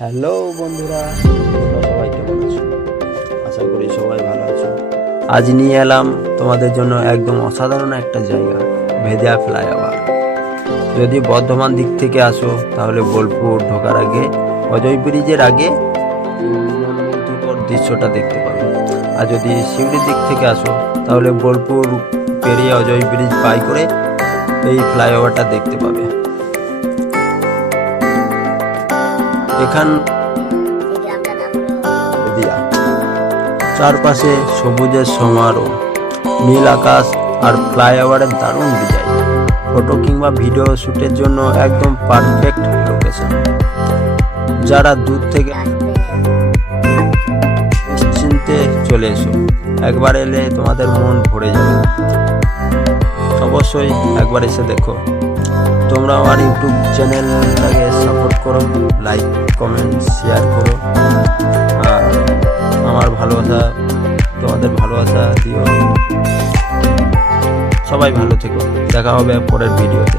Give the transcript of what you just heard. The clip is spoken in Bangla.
হ্যালো বন্ধুরা, তোমরা সবাই কেমন আছো? আশা করি সবাই ভালো আছো। আজ নিয়ে এলাম তোমাদের জন্য একদম অসাধারণ একটা জায়গা, ভেদিয়া ফ্লাইওভার। যদি বর্ধমান দিক থেকে আসো তাহলে বোলপুর ঢোকার আগে অজয় ব্রিজের আগে মনোমুগ্ধকর দৃশ্যটা দেখতে পাবে। আর যদি শিউড়ির দিক থেকে আসো তাহলে বোলপুর পেরিয়ে অজয় ব্রিজ পাই করে এই ফ্লাইওভারটা দেখতে পাবে। এখান চারপাশে সবুজের সমারোহ, নীল আকাশ আর ফ্লাইওভারের দারুণ ডিজাইন। ফটো কিংবা ভিডিও শ্যুটের জন্য একদম পারফেক্ট লোকেশন। যারা দূর থেকে নিশ্চিন্তে চলে এসো, একবার এলে তোমাদের মন ভরে যাবে। অবশ্যই একবার এসে দেখো। তোমরা আমার ইউটিউব চ্যানেলটাকে সাপোর্ট করো, লাইক কমেন্ট শেয়ার করো, আর আমার ভালোবাসা তোমাদের ভালোবাসা দিও। সবাই ভালো থেকো, দেখা হবে পরের ভিডিওতে।